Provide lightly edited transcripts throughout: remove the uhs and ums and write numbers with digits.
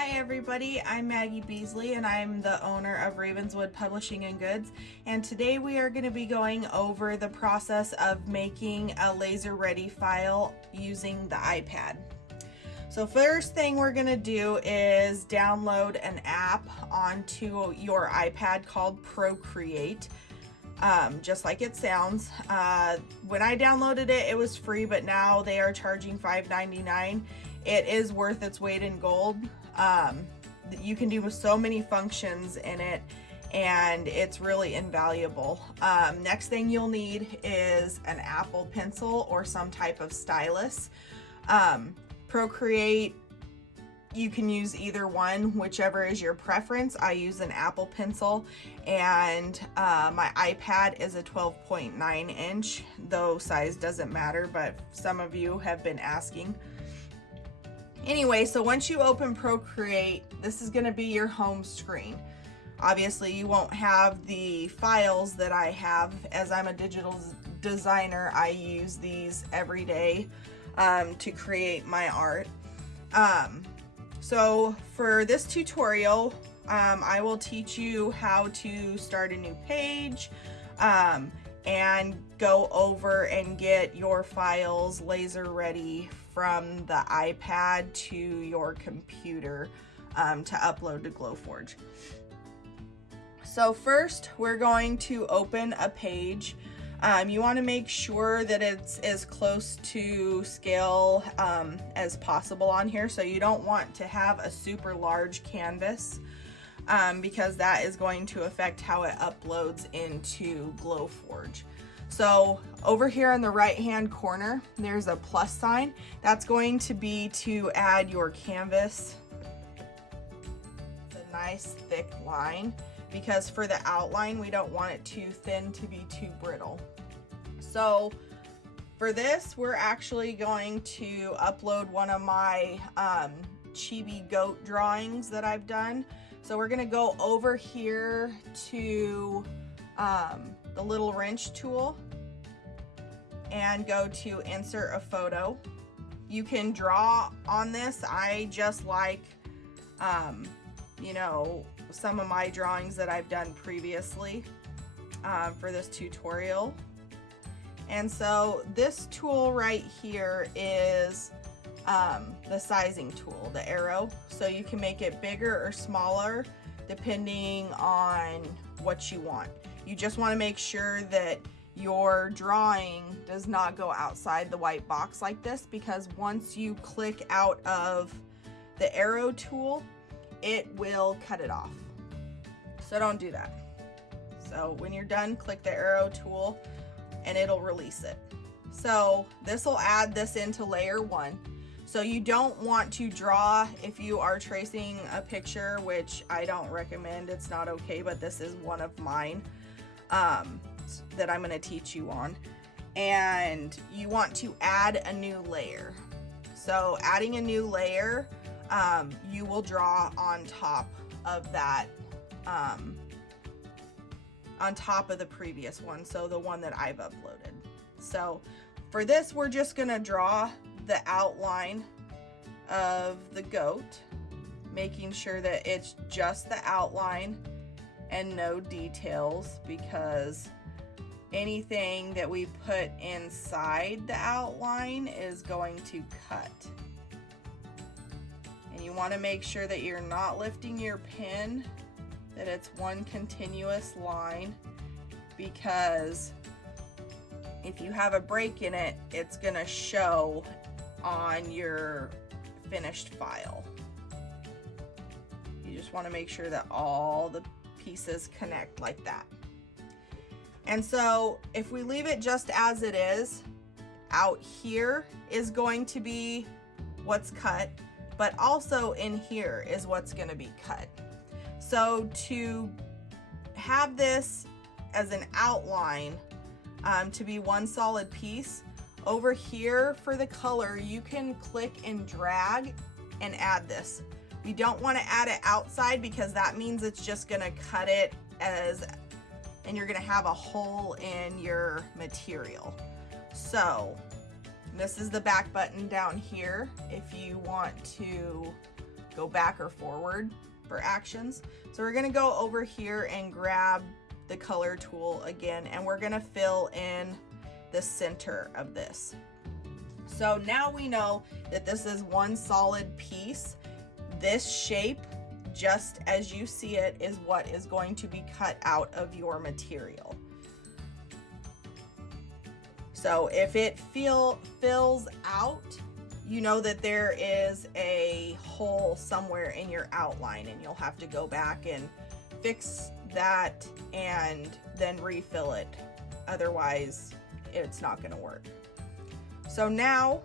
Hi everybody, I'm Maggie Beasley and I'm the owner of Ravenswood Publishing and Goods, and today we are going to be going over the process of making a laser ready file using the iPad. So first thing we're going to do is download an app onto your iPad called Procreate. Just like it sounds. When I downloaded it, it was free, but now they are charging $5.99. It is worth its weight in gold. You can do so many functions in it, and it's really invaluable. Next thing you'll need is an Apple Pencil or some type of stylus. Procreate, you can use either one, whichever is your preference. I use an Apple Pencil, and my iPad is a 12.9 inch, though size doesn't matter, but some of you have been asking. Anyway, so once you open Procreate, this is going to be your home screen. Obviously, you won't have the files that I have. As I'm a digital designer, I use these every day to create my art. So for this tutorial, I will teach you how to start a new page and go over and get your files laser ready from the iPad to your computer to upload to Glowforge. So first, we're going to open a page. You want to make sure that it's as close to scale as possible on here. So you don't want to have a super large canvas because that is going to affect how it uploads into Glowforge. So over here in the right hand corner, there's a plus sign. That's going to be to add your canvas. It's a nice thick line, because for the outline, we don't want it too thin to be too brittle. So for this, we're actually going to upload one of my chibi goat drawings that I've done. So we're gonna go over here to the little wrench tool and go to insert a photo. You can draw on this. I just like, you know, some of my drawings that I've done previously for this tutorial. And so this tool right here is the sizing tool, the arrow. So you can make it bigger or smaller depending on what you want. You just want to make sure that your drawing does not go outside the white box like this, because once you click out of the arrow tool, it will cut it off. So don't do that. So when you're done, click the arrow tool and it'll release it. So this will add this into layer 1. So you don't want to draw if you are tracing a picture, which I don't recommend. It's not okay, but this is one of mine that I'm going to teach you on. And you want to add a new layer. So adding a new layer, you will draw on top of that, on top of the previous one, so the one that I've uploaded. So for this, we're just going to draw the outline of the goat, making sure that it's just the outline and no details, because anything that we put inside the outline is going to cut. And you want to make sure that you're not lifting your pen, that it's one continuous line, because if you have a break in it, it's going to show on your finished file. You just want to make sure that all the pieces connect like that. And so if we leave it just as it is, out here is going to be what's cut, but also in here is what's going to be cut. So to have this as an outline, to be one solid piece, over here for the color, you can click and drag and add this. We don't want to add it outside, because that means it's just going to cut it and you're going to have a hole in your material. So this is the back button down here if you want to go back or forward for actions. So we're gonna go over here and grab the color tool again, and we're gonna fill in the center of this. So now we know that this is one solid piece. This shape, just as you see it, is what is going to be cut out of your material. So if it fills out, you know that there is a hole somewhere in your outline, and you'll have to go back and fix that and then refill it. Otherwise, it's not going to work. So now,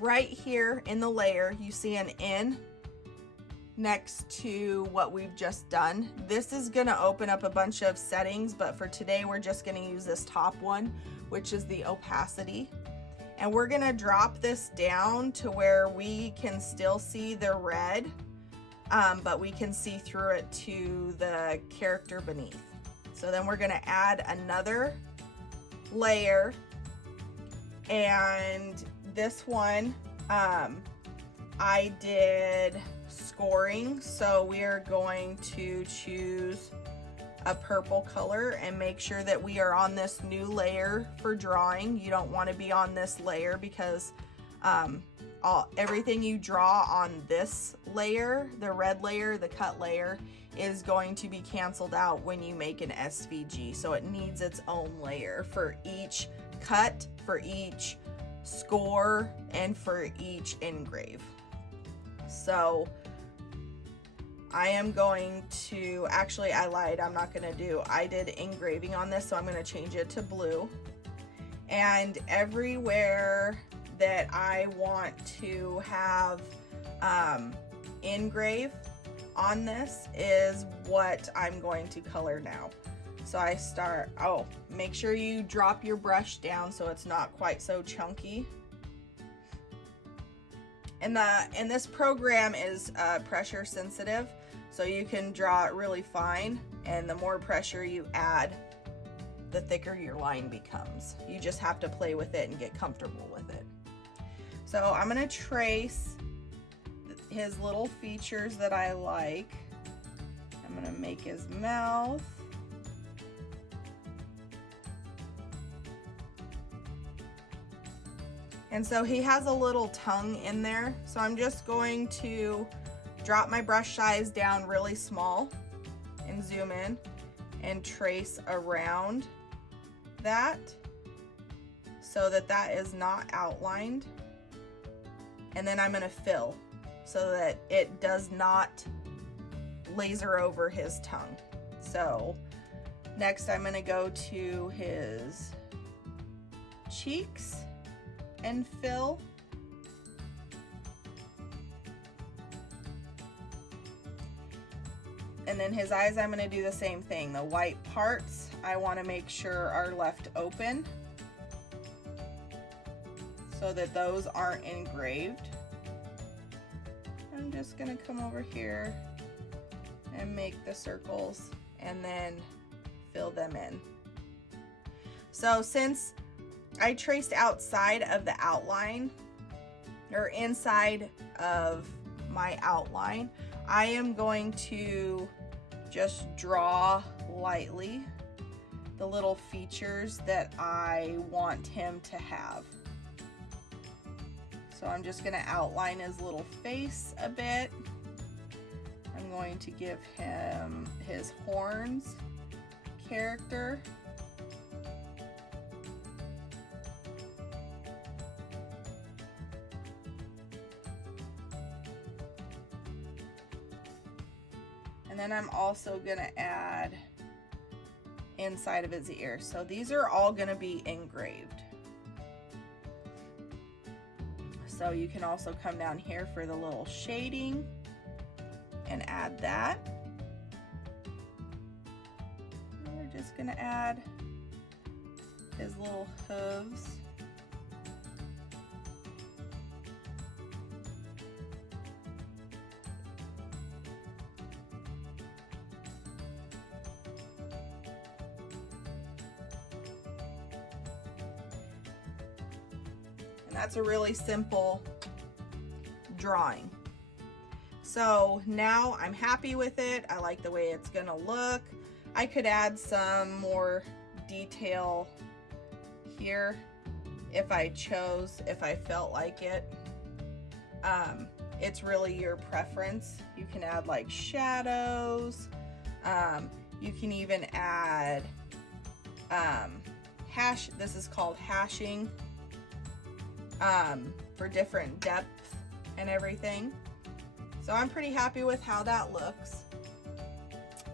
right here in the layer, you see an N next to what we've just done. This is going to open up a bunch of settings, but for today, we're just going to use this top one, which is the opacity. And we're going to drop this down to where we can still see the red, but we can see through it to the character beneath. So then we're going to add another layer, and this one I did scoring, so we are going to choose a purple color and make sure that we are on this new layer for drawing. You don't want to be on this layer because everything you draw on this layer, the red layer, the cut layer, is going to be canceled out when you make an SVG. So it needs its own layer for each cut, for each score, and for each engrave. So I am going to, actually I lied, I did engraving on this, so I'm going to change it to blue. And everywhere that I want to have engrave on this is what I'm going to color now. So I start, make sure you drop your brush down so it's not quite so chunky. And this program is pressure sensitive, so you can draw it really fine, and the more pressure you add, the thicker your line becomes. You just have to play with it and get comfortable with it. So I'm gonna trace his little features that I like. I'm gonna make his mouth. And so he has a little tongue in there. So I'm just going to drop my brush size down really small and zoom in and trace around that so that that is not outlined. And then I'm going to fill so that it does not laser over his tongue. So next I'm going to go to his cheeks and fill. And then his eyes, I'm going to do the same thing. The white parts I want to make sure are left open so that those aren't engraved. I'm just going to come over here and make the circles and then fill them in. So since I traced outside of the outline, or inside of my outline, I am going to just draw lightly the little features that I want him to have. So I'm just going to outline his little face a bit. I'm going to give him his horns character. And then I'm also going to add inside of his ear. So these are all going to be engraved. So you can also come down here for the little shading and add that. And we're just going to add his little hooves. That's a really simple drawing. So now I'm happy with it. I like the way it's gonna look. I could add some more detail here if I chose, if I felt like it. It's really your preference. You can add like shadows. You can even add this is called hashing, for different depth and everything. So I'm pretty happy with how that looks.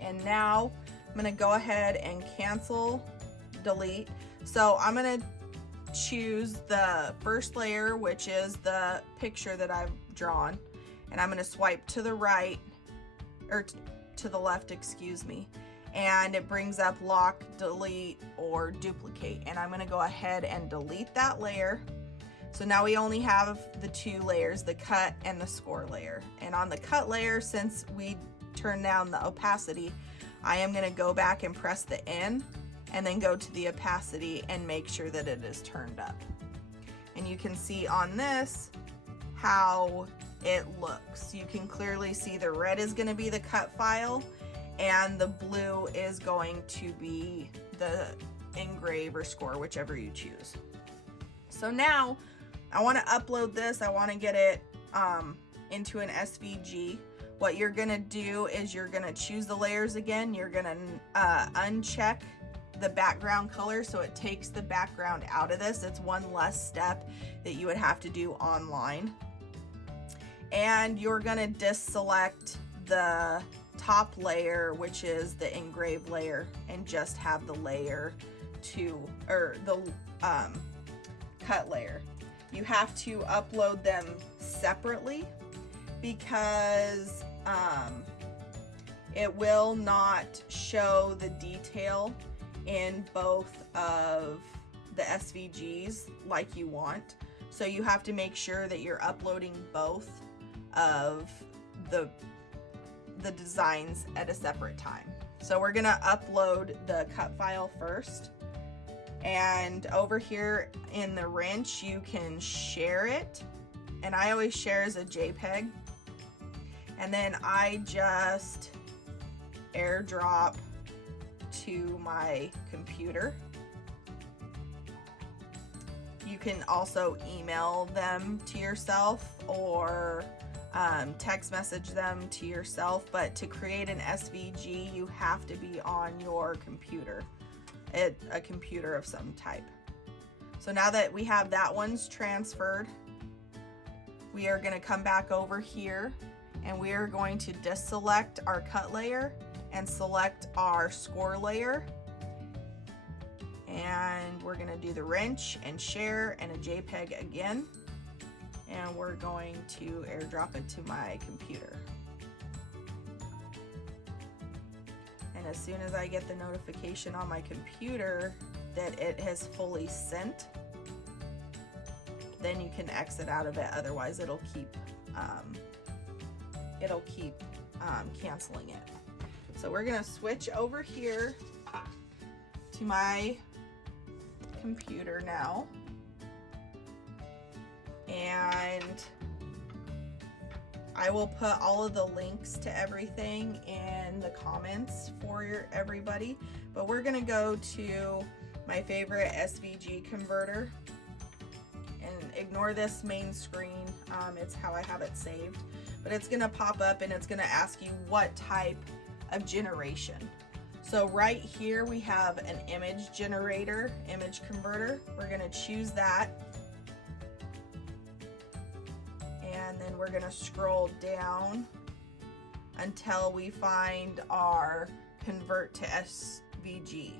And now I'm gonna go ahead and cancel, delete. So I'm gonna choose the first layer, which is the picture that I've drawn, and I'm gonna swipe to the right, or to the left, excuse me, and it brings up lock, delete, or duplicate, and I'm gonna go ahead and delete that layer. So now we only have the two layers, the cut and the score layer. And on the cut layer, since we turned down the opacity, I am gonna go back and press the N and then go to the opacity and make sure that it is turned up. And you can see on this how it looks. You can clearly see the red is gonna be the cut file and the blue is going to be the engrave or score, whichever you choose. So now I want to upload this. I want to get it into an SVG. What you're gonna do is you're gonna choose the layers again. You're gonna uncheck the background color so it takes the background out of this. It's one less step that you would have to do online. And you're gonna deselect the top layer, which is the engrave layer, and just have the layer or the cut layer. You have to upload them separately because it will not show the detail in both of the SVGs like you want. So you have to make sure that you're uploading both of the designs at a separate time. So we're gonna upload the cut file first. And over here in the wrench, you can share it. And I always share as a JPEG. And then I just airdrop to my computer. You can also email them to yourself or text message them to yourself, but to create an SVG, you have to be on your computer, a computer of some type. So now that we have that one's transferred, we are going to come back over here and we are going to deselect our cut layer and select our score layer. And we're going to do the wrench and share and a JPEG again. And we're going to airdrop it to my computer. And as soon as I get the notification on my computer that it has fully sent, then you can exit out of it. Otherwise, it'll keep canceling it. So we're gonna switch over here to my computer now, and I will put all of the links to everything in the comments for everybody. But we're gonna go to my favorite SVG converter, and ignore this main screen. It's how I have it saved, but it's gonna pop up and it's gonna ask you what type of generation. So right here we have an image generator, image converter. We're gonna choose that. And then we're gonna scroll down until we find our convert to SVG.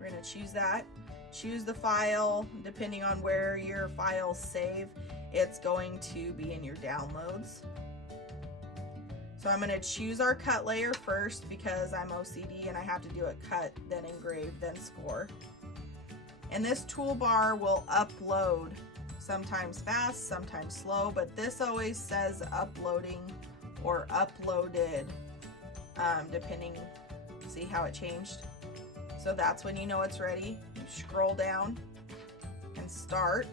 We're gonna choose that. Choose the file. Depending on where your files save, it's going to be in your downloads. So I'm gonna choose our cut layer first because I'm OCD and I have to do it cut, then engrave, then score. And this toolbar will upload, sometimes fast, sometimes slow, but this always says uploading or uploaded, depending, see how it changed? So that's when you know it's ready. You scroll down and start.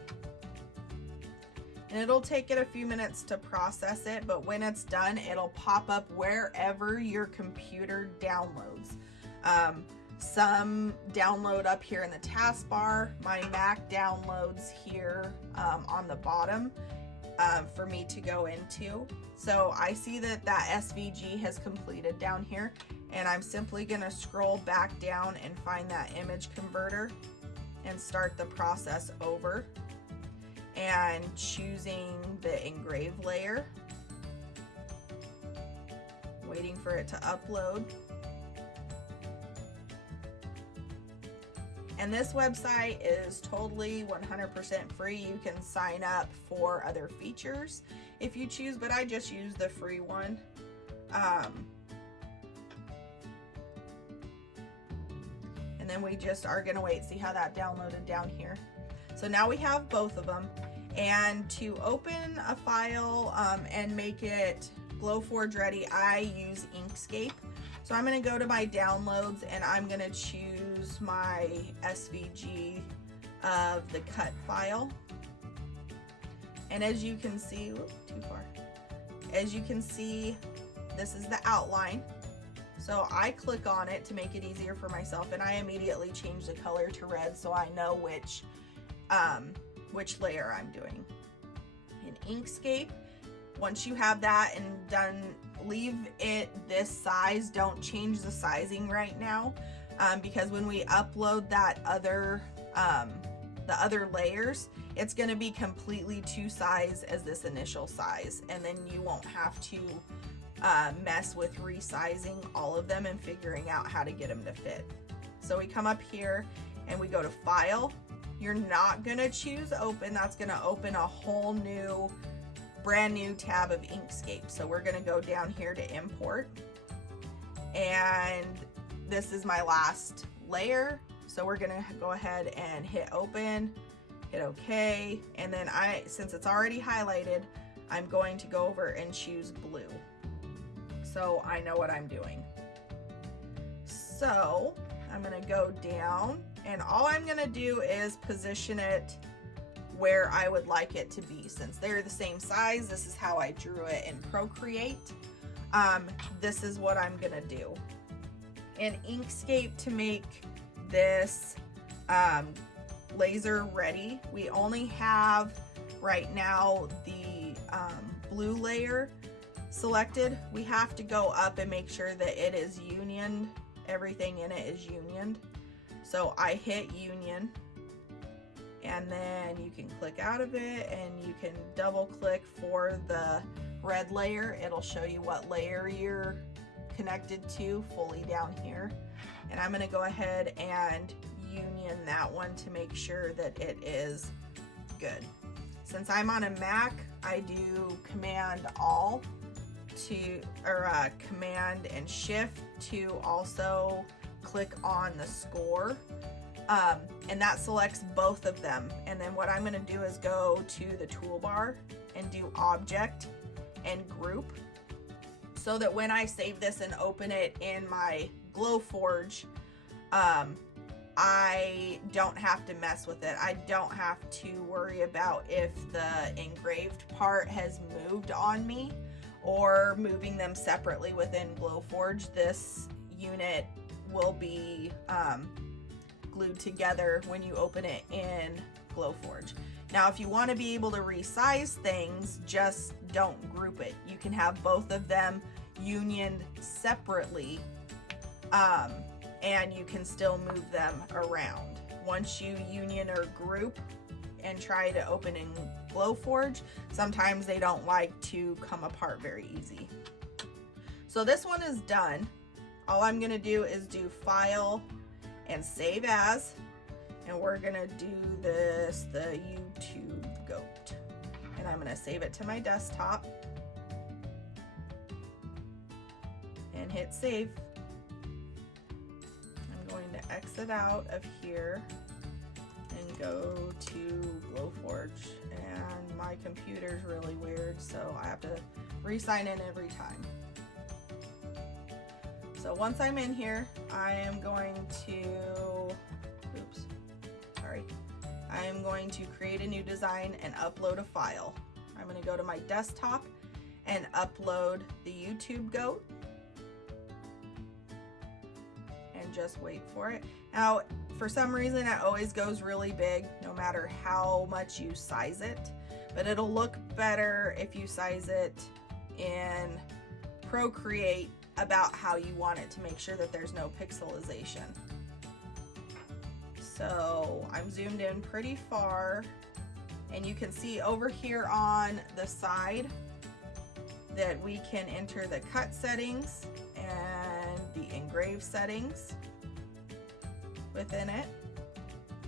And it'll take it a few minutes to process it, but when it's done, it'll pop up wherever your computer downloads. Some download up here in the taskbar. My Mac downloads here on the bottom for me to go into. So I see that SVG has completed down here, and I'm simply gonna scroll back down and find that image converter and start the process over, and choosing the engrave layer, waiting for it to upload. And this website is totally 100% free. You can sign up for other features if you choose, but I just use the free one. And then we just are gonna wait, see how that downloaded down here. So now we have both of them. And to open a file and make it Glowforge ready, I use Inkscape. So I'm gonna go to my downloads and I'm gonna choose my SVG of the cut file. And as you can see, whoop, too far. As you can see, this is the outline. So I click on it to make it easier for myself, and I immediately change the color to red so I know which layer I'm doing. In Inkscape, once you have that and done, leave it this size. Don't change the sizing right now, because when we upload that the other layers, it's going to be completely two size as this initial size, and then you won't have to mess with resizing all of them and figuring out how to get them to fit. So we come up here and we go to File. You're not going to choose Open. That's going to open a whole new brand new tab of Inkscape. So we're going to go down here to Import, and this is my last layer. So we're going to go ahead and hit Open, hit OK, and then since it's already highlighted, I'm going to go over and choose blue, so I know what I'm doing. So I'm going to go down, and all I'm going to do is position it where I would like it to be. Since they're the same size, this is how I drew it in Procreate. This is what I'm gonna do. In Inkscape, to make this laser ready, we only have right now the blue layer selected. We have to go up and make sure that it is unioned. Everything in it is unioned. So I hit Union, and then you can click out of it and you can double click for the red layer. It'll show you what layer you're connected to fully down here. And I'm gonna go ahead and union that one to make sure that it is good. Since I'm on a Mac, I do Command and Shift to also click on the score. And that selects both of them. And then what I'm going to do is go to the toolbar and do Object and Group, so that when I save this and open it in my Glowforge, I don't have to mess with it. I don't have to worry about if the engraved part has moved on me or moving them separately within Glowforge. This unit will be glued together when you open it in Glowforge. Now, if you want to be able to resize things, just don't group it. You can have both of them unioned separately, and you can still move them around. Once you union or group and try to open in Glowforge, sometimes they don't like to come apart very easy. So this one is done. All I'm gonna do is do File and Save As, and we're gonna do this, the YouTube goat. And I'm gonna save it to my desktop and hit save. I'm going to exit out of here and go to Glowforge, and my computer's really weird, so I have to re-sign in every time. So once I'm in here, I am going to create a new design and upload a file. I'm going to go to my desktop and upload the YouTube goat. And just wait for it. Now, for some reason, it always goes really big, no matter how much you size it. But it'll look better if you size it in Procreate about how you want it to make sure that there's no pixelization. So I'm zoomed in pretty far, and you can see over here on the side that we can enter the cut settings and the engrave settings within it,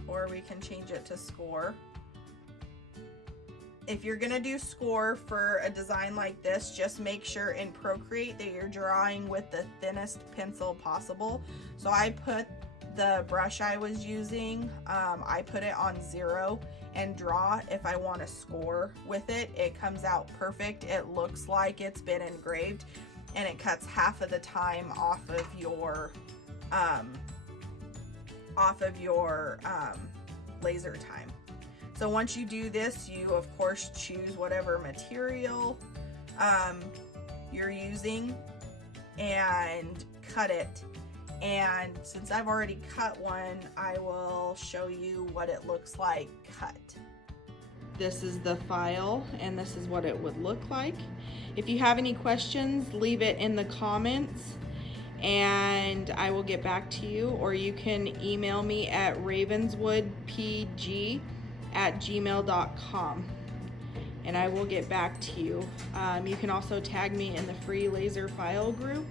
or we can change it to score. If you're gonna do score for a design like this, just make sure in Procreate that you're drawing with the thinnest pencil possible. So I put the brush I was using, I put it on 0 and draw. If I want to score with it, it comes out perfect. It looks like it's been engraved, and it cuts half of the time off of your laser time. So once you do this, you of course choose whatever material you're using and cut it. And since I've already cut one, I will show you what it looks like cut. This is the file, and this is what it would look like. If you have any questions, leave it in the comments and I will get back to you, or you can email me at ravenswoodpg@gmail.com and I will get back to you. You can also tag me in the free laser file group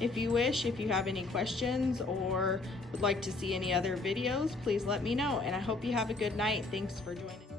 if you wish. If you have any questions or would like to see any other videos, please let me know, and I hope you have a good night. Thanks for joining.